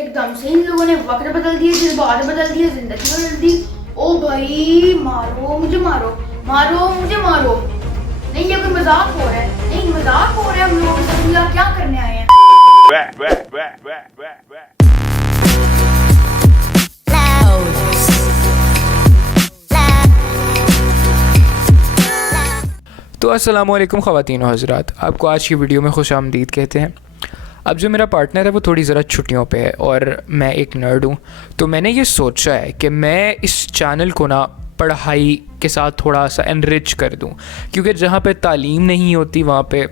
एकदम से इन लोगों ने वक्त बदल दिए, जज्बात बदल दिए, जिंदगी बदल दी। ओ भाई मारो मुझे, मारो मारो मुझे, मारो। नहीं ये कोई मजाक हो रहा है, नहीं मजाक हो रहा है। हम लोग इसमें क्या करने आए हैं? तो अस्सलाम वालेकुम ख़वातीन और हज़रात, आपको आज की वीडियो में खुश आमदीद कहते हैं। अब जो मेरा पार्टनर है वो थोड़ी ज़रा छुट्टियों पे है और मैं एक नर्ड हूँ, तो मैंने ये सोचा है कि मैं इस चैनल को ना पढ़ाई के साथ थोड़ा सा एनरिच कर दूँ, क्योंकि जहाँ पे तालीम नहीं होती वहाँ पे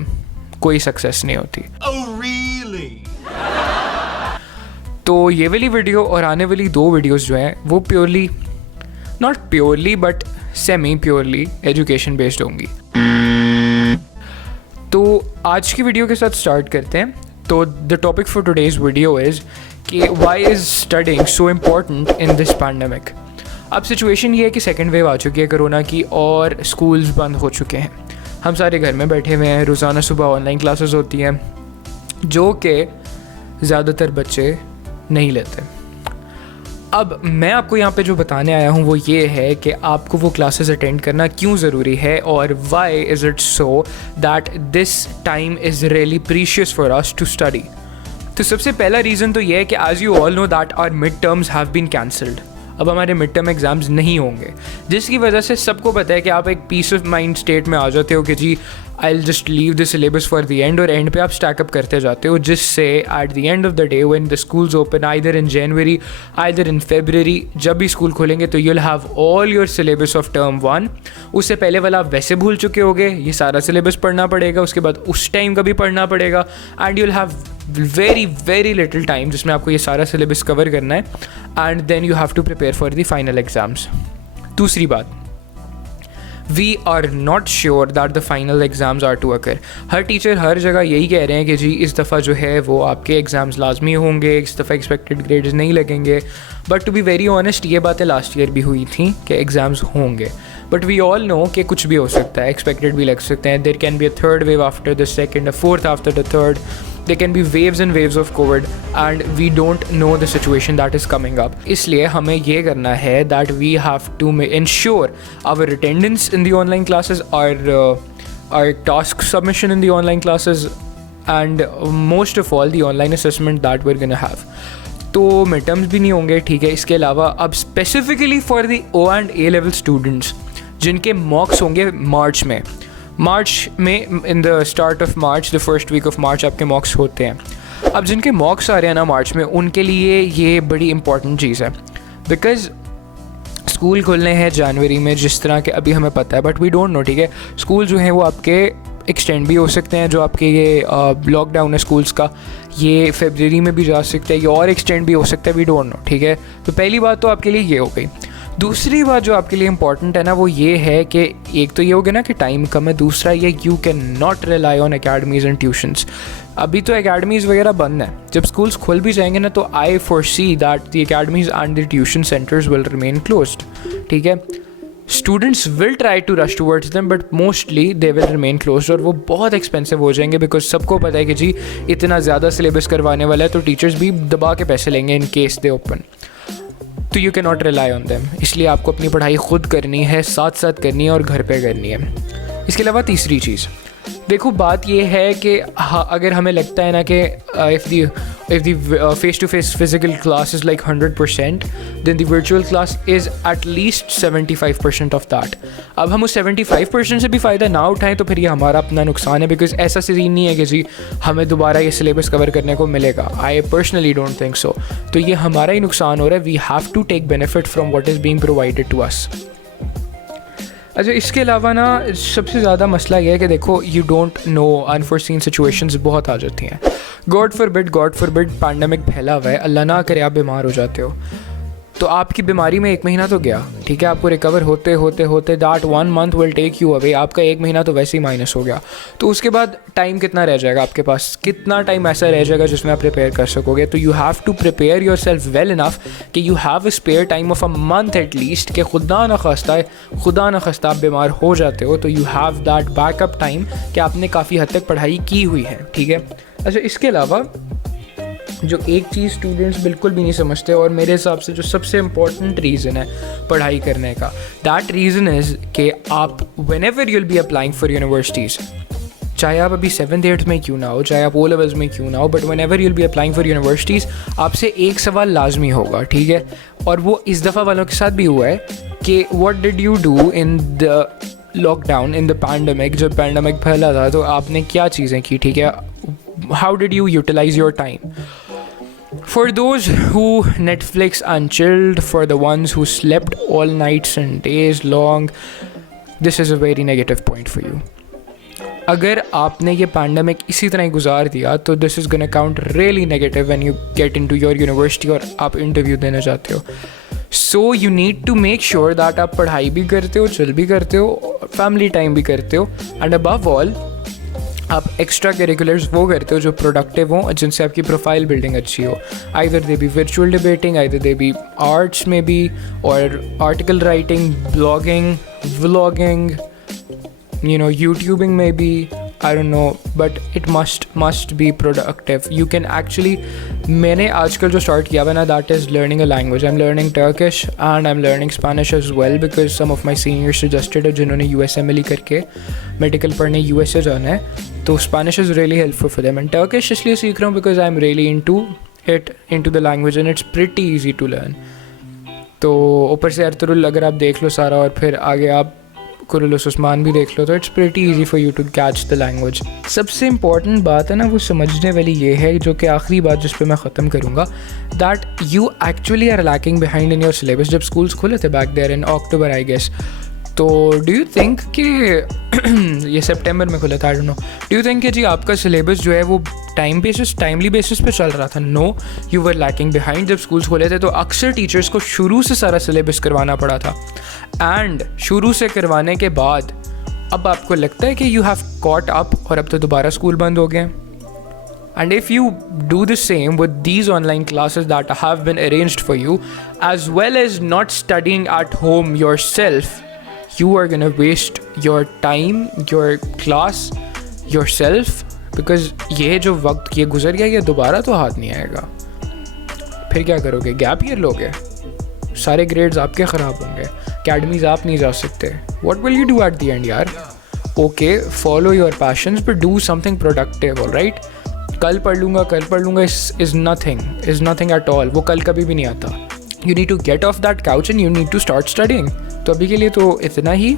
कोई सक्सेस नहीं होती। Oh, really? तो ये वाली वीडियो और आने वाली 2 वीडियोस जो हैं वो purely, not purely but semi purely education based होंगी। तो आज की वीडियो के साथ स्टार्ट करते हैं। तो the topic for today's video is कि why is studying so important in this pandemic. अब सिचुएशन ये है कि सेकेंड वेव आ चुकी है कोरोना की और स्कूल्स बंद हो चुके हैं। हम सारे घर में बैठे हुए हैं, रोज़ाना सुबह ऑनलाइन क्लासेस होती हैं जो कि ज़्यादातर बच्चे नहीं लेते। अब मैं आपको यहाँ पे जो बताने आया हूँ वो ये है कि आपको वो क्लासेस अटेंड करना क्यों ज़रूरी है और why is it so that this time is really precious for us to study. तो सबसे पहला रीज़न तो ये है कि as you all know that our mid terms have been cancelled. अब हमारे मिड टर्म एग्ज़ाम्स नहीं होंगे, जिसकी वजह से सबको पता है कि आप एक पीस ऑफ माइंड स्टेट में आ जाते हो कि जी I will just leave the syllabus for the end, और एंड पे आप स्टैकअप करते जाते हो, जिससे at the end of the day when the schools open either in January either in February, जब भी स्कूल खोलेंगे तो you will have all your syllabus of term 1। उससे पहले वाला आप वैसे भूल चुके होगे, ये सारा सिलेबस पढ़ना पड़ेगा, उसके बाद उस टाइम का भी पढ़ना पड़ेगा, and you will have very very little time जिसमें आपको ये सारा सिलेबस कवर करना है, and then you have to prepare for the final exams. दूसरी बात, we are not sure that the final exams are to occur. हर teacher हर जगह यही कह रहे हैं कि जी इस दफ़ा जो है वो आपके एग्ज़ाम्स लाजमी होंगे, इस दफ़ा एक्सपेक्टेड ग्रेड्स नहीं लगेंगे। But to be very honest ये बातें लास्ट ईयर भी हुई थी कि एग्ज़ाम्स होंगे, बट वी ऑल नो कि कुछ भी हो सकता है, एक्सपेक्टेड भी लग सकते हैं। There can be a third wave after the second, a fourth after the third. There can be waves and waves of COVID and we don't know the situation that is coming up. इसलिए हमें ये करना है that we have to ensure our attendance in the online classes, our task submission in the online classes, and most of all the online assessment that we're gonna have. तो midterms भी नहीं होंगे, ठीक है। इसके अलावा अब specifically for the O and A level students जिनके mocks होंगे मार्च में in the start of March, the first week of March आपके मॉक्स होते हैं। अब जिनके मॉक्स आ रहे हैं ना मार्च में, उनके लिए ये बड़ी इंपॉर्टेंट चीज़ है, बिकॉज़ स्कूल खुलने हैं जनवरी में जिस तरह के अभी हमें पता है, बट वी डोंट नो, ठीक है। स्कूल जो हैं वो आपके एक्सटेंड भी हो सकते हैं, जो आपके ये लॉकडाउन है स्कूल्स का, ये फरवरी में भी जा सकता है, ये और एक्सटेंड भी हो सकता है, वी डोंट नो, ठीक है। तो पहली बात तो आपके लिए ये हो गई। दूसरी बात जो आपके लिए इंपॉर्टेंट है ना वो ये है कि एक तो ये हो गया ना कि टाइम कम है, दूसरा ये you can not rely on academies and tuitions. अभी तो अकेडमीज़ वगैरह बंद हैं, जब स्कूल्स खुल भी जाएंगे ना तो I foresee that the academies and the tuition centres will remain closed, ठीक है। Students will try to rush towards them but mostly they will remain closed, और वो बहुत एक्सपेंसिव हो जाएंगे बिकॉज सबको पता है कि जी इतना ज़्यादा सिलेबस करवाने वाला है तो टीचर्स भी दबा के पैसे लेंगे इन केस दे ओपन। तो you can not rely on them, इसलिए आपको अपनी पढ़ाई खुद करनी है, साथ साथ करनी है और घर पे करनी है। इसके अलावा तीसरी चीज़ देखो, बात ये है कि अगर हमें लगता है ना कि if the face to face physical class is like 100%, then the virtual class is at least 75% of that. अब हम उस 75% से भी फ़ायदा ना उठाएं तो फिर ये हमारा अपना नुकसान है, बिकॉज ऐसा सीन नहीं है कि जी हमें दोबारा ये सिलेबस कवर करने को मिलेगा। I personally don't think so. तो ये हमारा ही नुकसान हो रहा है। We have to take benefit from what is being provided to us. अच्छा, इसके अलावा ना सबसे ज़्यादा मसला यह है कि देखो you don't know, unforeseen situations बहुत आ जाती हैं। गॉड फॉरबिड पैंडमिक फैला हुआ है, अल्लाह ना करे आप बीमार हो जाते हो, तो आपकी बीमारी में 1 महीना तो गया, ठीक है। आपको रिकवर होते होते होते that 1 month will take you away, आपका 1 महीना तो वैसे ही माइनस हो गया। तो उसके बाद टाइम कितना रह जाएगा आपके पास, कितना टाइम ऐसा रह जाएगा जिसमें आप प्रिपेयर कर सकोगे। तो you have to prepare yourself well enough कि you have a spare time of a month at least, कि खुदा न खास्ता आप बीमार हो जाते हो तो you have that backup time कि आपने काफ़ी हद तक पढ़ाई की हुई है, ठीक है। अच्छा, इसके अलावा जो एक चीज़ स्टूडेंट्स बिल्कुल भी नहीं समझते, और मेरे हिसाब से जो सबसे इम्पॉर्टेंट रीज़न है पढ़ाई करने का, दैट रीज़न इज़ कि आप when ever you'll be applying for universities, चाहे आप अभी 7th 8th में क्यों ना हो, चाहे आप ओ लेवल्स में क्यों ना हो, but when ever you'll be applying for universities आपसे एक सवाल लाजमी होगा, ठीक है। और वो इस दफ़ा वालों के साथ भी हुआ है कि what did you do in the lockdown, in the pandemic, जब पैंडमिक फैला था तो आपने क्या चीज़ें की, ठीक है। How did you utilise your time. For those who Netflix and chilled, for the ones who slept all nights and days long, this is a very negative point for you. अगर आपने ये पैंडमिक इसी तरह गुजार दिया तो this is gonna count really negative when you get into your university और आप इंटरव्यू देने जाते हो। So you need to make sure that आप पढ़ाई भी करते हो, चिल भी करते हो, फैमिली टाइम भी करते हो, एंड अबव ऑल आप एक्स्ट्रा करिकुलर्स वो करते हो जो प्रोडक्टिव हों, जिनसे आपकी प्रोफाइल बिल्डिंग अच्छी हो। Either they B virtual debating, either they B arts में भी, और article writing, blogging, vlogging, you know, YouTubing maybe, I don't know, but it must be productive. You can actually, मैंने आजकल जो start किया है ना, that is learning a language. I'm learning Turkish and I'm learning Spanish as well because some of my seniors suggested it, जिन्होंने USMLE करके medical पढ़ने USA जाना है, तो Spanish is really helpful for them, and Turkish इसलिए सीख रहा हूँ because I'm really into it, into the language, and it's pretty easy to learn. तो ऊपर से अर्तुरुल अगर आप देख लो सारा और फिर आगे आप कुरुलुस उस्मान भी देख लो तो it's pretty easy for you to catch the language. सबसे इंपॉर्टेंट बात है ना वो समझने वाली ये है, जो कि आखिरी बात जिस पे मैं ख़त्म करूँगा, that you actually are lacking behind in your syllabus. जब स्कूल्स खुले थे back there in October I guess, तो डू यू थिंक कि ये सितंबर में खुला था, I don't know, do you think कि जी आपका सिलेबस जो है वो टाइमली बेसिस पे चल रहा था? No, you were lacking behind. जब स्कूल्स खोले थे तो अक्सर टीचर्स को शुरू से सारा सिलेबस करवाना पड़ा था, एंड शुरू से करवाने के बाद अब आपको लगता है कि यू हैव कॉट अप, और अब तो दोबारा स्कूल बंद हो गए। And if you do the same with these online classes that have been arranged for you, as well as not studying at home yourself, you are gonna waste your time, your class, yourself, because ये जो वक्त ये गुजर गया ये दोबारा तो हाथ नहीं आएगा। फिर क्या करोगे? गैप ईयर लोगे, सारे ग्रेड्स आपके ख़राब होंगे, अकेडमीज आप नहीं जा सकते। What will you do at the end यार? Okay, follow your passions but do something productive, alright? कल पढ़ लूँगा is nothing at all, वो कल कभी भी नहीं आता। You need to get off that couch and you need to start studying. तो अभी के लिए तो इतना ही।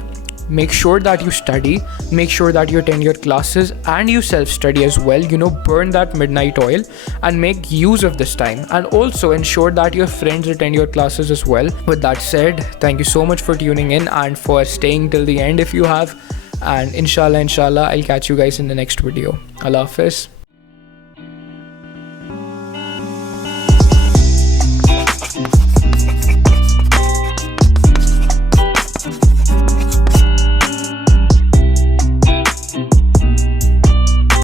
Make sure that you study, make sure that you attend your classes and you self-study as well, you know, burn that midnight oil and make use of this time, and also ensure that your friends attend your classes as well. With that said, thank you so much for tuning in and for staying till the end if you have, and inshallah I'll catch you guys in the next video. Allah Hafiz.